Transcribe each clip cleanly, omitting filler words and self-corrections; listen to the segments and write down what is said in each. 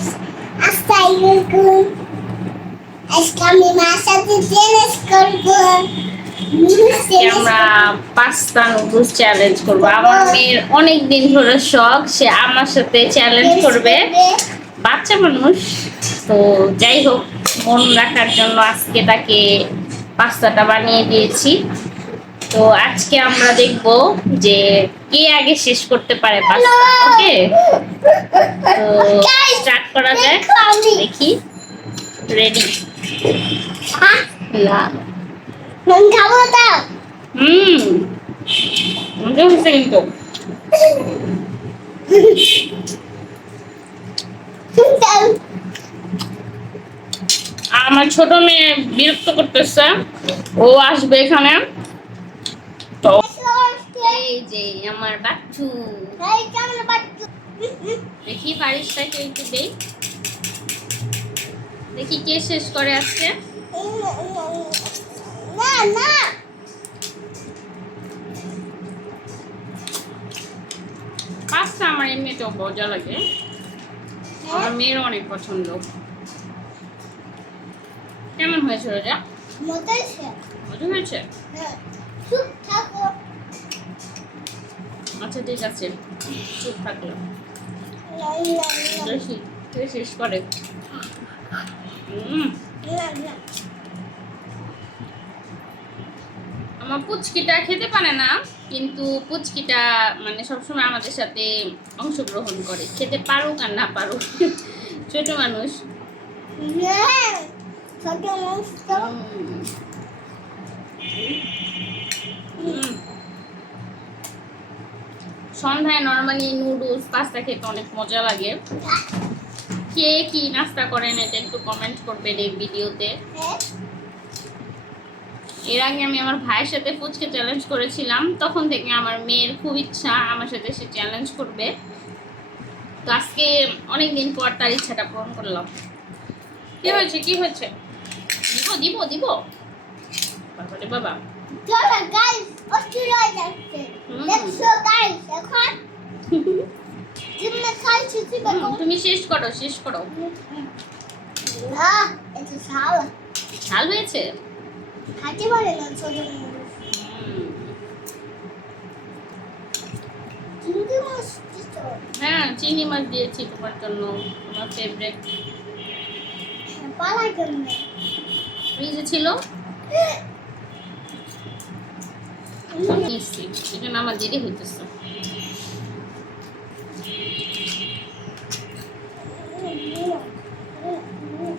Guys, আসসালামু আলাইকুম। আজকে আমি মার সাথে চ্যালেঞ্জ করব। আজকে আমরা পাস্তা নুডলস চ্যালেঞ্জ করব। আমার মেয়ের অনেক দিন ধরে শখ, সে আমার সাথে চ্যালেঞ্জ করবে। বাচ্চা মানুষ তো যাই হোক, মন রাখার জন্য আজকে তাকে পাস্তাটা বানিয়ে দিয়েছি। তো আজকে আমরা দেখব যে কে আগে শেষ করতে পারে পাস্তা। ওকে, তো স্টার্ট করা যায়। দেখি, রেডি? না, মন খাবো তো। মজা হচ্ছে কিন্তু। আমার ছোট মেয়ে বিরক্ত করতেছে, ও আসবে এখানে। তো এই যে আমার বাচ্চু, এই কেমন বাচ্চু? দেখি পারিসটাকে একটু দেই, দেখি কে শেষ করে আজকে। না না, পাস্তা আমার এমনিতেও মজা লাগে, আমার মেয়ের অনেক পছন্দ। কেমন হয়েছে রোজা? মজা আছে। মজা হয়েছে? চুপ থাকো। আচ্ছা ঠিক আছে, চুপ থাকলো। না দেখি কে শেষ করে। না না, আমার পুচকিটা খেতে পারে না, কিন্তু পুচকিটা মানে সবসময় আমাদের সাথে অংশগ্রহণ করে, খেতে পারুক আর না পারুক। ছোট মানুষ। ছোট মানুষ তো। সন্ধ্যায় নর্মালি নুডলস পাস্তা খেতে অনেক মজা লাগে। কে কি নাস্তা করেন এটা একটু কমেন্ট করবেন এই ভিডিওতে। এর আগে আমি আমার ভাইয়ের সাথে ফুচকা চ্যালেঞ্জ করেছিলাম, তখন থেকে আমার মেয়ের খুব ইচ্ছা আমার সাথে সে চ্যালেঞ্জ করবে। তো আজকে অনেকদিন পর তার ইচ্ছাটা পূরণ করলাম। কি হয়েছে, কি হয়েছে? দিব দিব দিব বাবারে বাবা। চলো গাইস, অস্থির হয়ে যাচ্ছে। দেখছো গাইস, এখন তুমি খাইছো কি দেখো। তুমি শেষ করো, শেষ করো। এটা ঝাল। ঝাল হয়েছে? খাইতে পারে না ছোট মানুষ। চিংড়ি মাছ দিছো? হ্যাঁ, চিংড়ি মাছ দিয়েছি তোমার জন্য, তোমার ফেভারিট। পালার জন্য। ফ্রিজে ছিল, নিচ্ছি, এই জন্য আমার দেরি হইতেছে।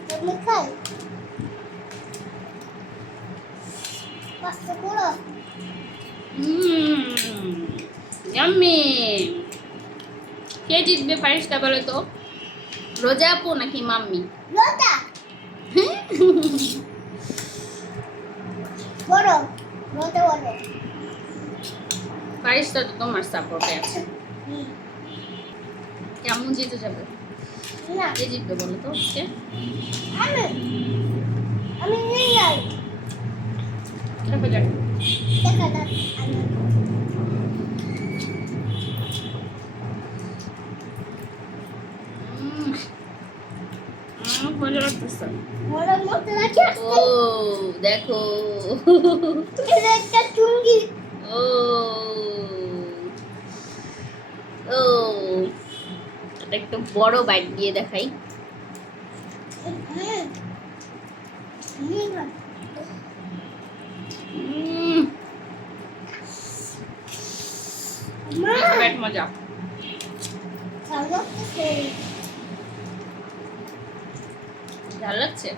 তুমি খাই পাস্তা করো। ইয়াম্মি। কে জিতবে পারিসটা বলো তো? রোজা আপু নাকি মাম্মি? লোটা বড় লোটা বড়। পারিসটা তো তোমার সাপোর্টে আছে। কেমন জিতে যাবে? না কে জিতবে বলো তো? কে? আমি আমি নিয়ে যাই। দেখা যাক। দেখা যাক। মজা লাগতেছে। বড় মতো রাখি। ও দেখো, এটা একটা চুঙ্গি। ও ও এটা একটু বড় বাইট দিয়ে দেখাই। বাইট মজা। ঝাল লাগছে?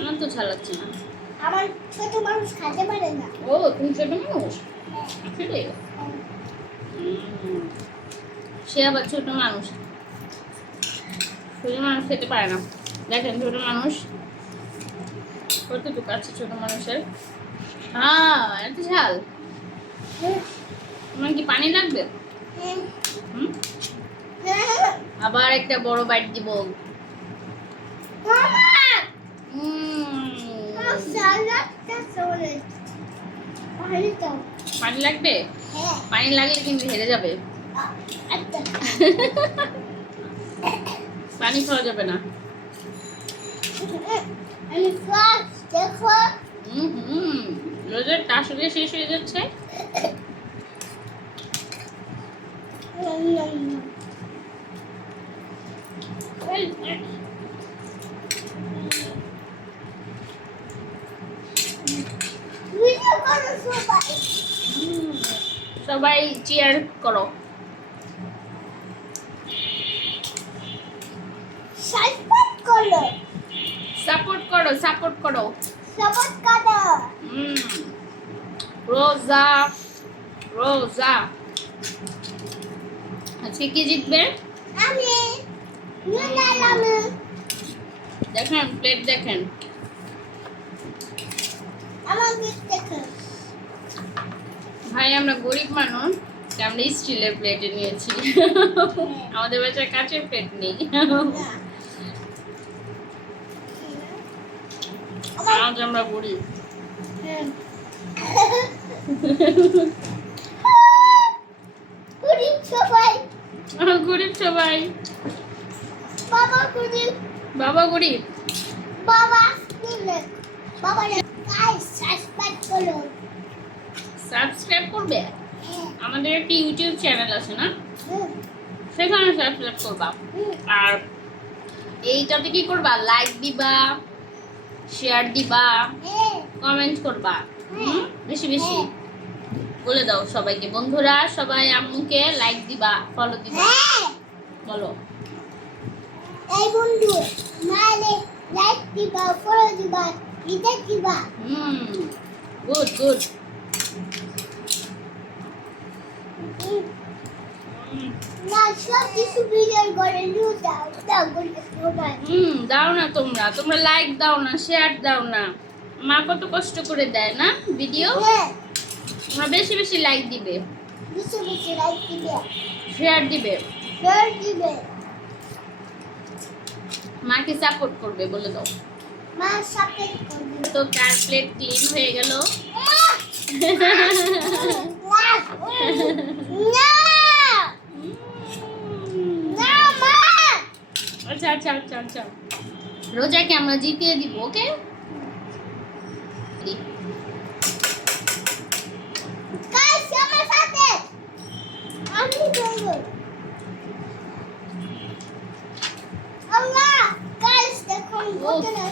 আমার তো ঝাল লাগছে না। আমার ছোট মানুষ খেতে পারে না। ও তুমি ছোট মানুষ? সেটাই। সে আবার ছোট মানুষ, ছোট মানুষ খেতে পারে না। দেখেন ছোট মানুষ কতটুকু আছে ছোট মানুষের। হ্যাঁ, এত ঝাল। তোমার কি পানি লাগবে? আবার একটা বড় বাইট দিব। পানি লাগবে? পানি লাগলে কিন্তু হেরে যাবে। পানি খাওয়া যাবে না। আমি ফার্স্ট দেখো রোজারটা আসলে শেষ হয়ে যাচ্ছে। ভিডিও করো সবাই। সবাই চিয়ার করো। সাপোর্ট করো। সাপোর্ট করো, সাপোর্ট করো। সাপোর্ট করো। রোজা রোজা আজকে কি জিতবে? আমি নুনালাম। দেখেন প্লেট দেখেন। আমার পিঠ দেখো। ভাই আমরা গরিব মানুষ, তাই আমরা স্টিলের প্লেটে নিয়েছি। আমাদের বাসায় কাঁচের প্লেট নেই। আজ আমরা গরিব। গরিব সবাই। গরিব সবাই। বাবা গরিব। বাবা গরিব। বাবা স্কুলে। বাবা গাইস সাবস্ক্রাইব করো। সাবস্ক্রাইব করবে? আমাদের একটা ইউটিউব চ্যানেল আছে না, সেখানে সাবস্ক্রাইব করবা। আর এইটাতে কি করবা? লাইক দিবা, শেয়ার দিবা, কমেন্ট করবা। বেশি বেশি বলে দাও সবাইকে। বন্ধুরা সবাই আম্মুকে লাইক দিবা, ফলো দিবা। বলো এই বন্ধু মানে লাইক দিবা, ফলো দিবা, এটা দিবা। Good good. না সব কিছু ভিডিও করে নিউ দাও দাও করে সবাই। দাও না তোমরা, তোমরা লাইক দাও না, শেয়ার দাও না। মা কত কষ্ট করে দেয় না ভিডিও। তোমরা বেশি বেশি লাইক দিবে, বেশি বেশি লাইক দিবে, শেয়ার দিবে, শেয়ার দিবে। মাকে সাপোর্ট করবে বলে দাও। মা সাপোর্ট করবে। তো কার প্লেট ক্লিন হয়ে গেল। না না মা। আচ্ছা আচ্ছা আচ্ছা আচ্ছা, রোজাকে আমরা জিতিয়ে দিব। ওকে গাইস আমার সাথে আমি করব। আল্লাহ গাইস দেখো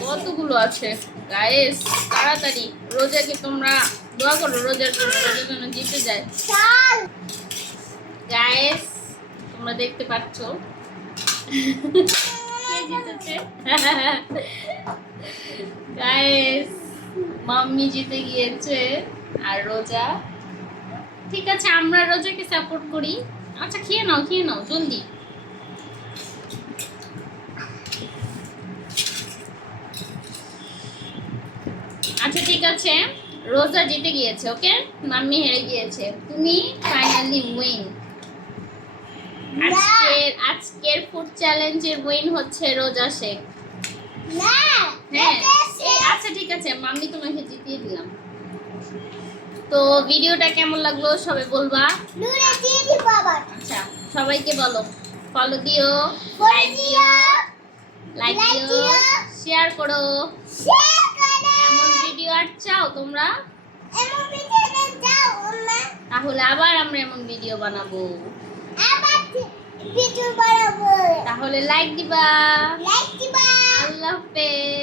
কতগুলো আছে গাইস। তাড়াতাড়ি রোজাকে তোমরা দোয়া করো রোজার জন্য, রোজার জন্য জিতে যায়। চাল গাইস তোমরা দেখতে পাচ্ছ কে জিতেছে। গাইস মাম্মি জিতে গিয়েছে আর রোজা। ঠিক আছে আমরা রোজাকে সাপোর্ট করি। আচ্ছা খেয়ে নাও জলদি। আচ্ছা ঠিক আছে, রোজা জিতে গিয়েছে। ওকে মাম্মি হেরে গিয়েছে। তুমি ফাইনালি উইন। আজকের ফুড চ্যালেঞ্জের উইন হচ্ছে রোজা শেখ। না হ্যাঁ আচ্ছা ঠিক আছে, মাম্মি তোমাকে জিতিয়ে দিলাম। তো ভিডিওটা কেমন লাগলো সবাই বলবা। নুরে দিয়ে দি বাবা। আচ্ছা সবাইকে বলো ফলো দিও, লাইক দিও, লাইক like দিও, দিও, শেয়ার করো। শেয়ার করো। এমন ভিডিও আর চাও তোমরা, এমন ভিডিও দাও আম্মা। তাহলে আবার আমরা এমন ভিডিও বানাবো। আবার ভিডিও বানাবো। তাহলে লাইক দিবা। লাইক দিবা। আল্লাহ হাফেজ।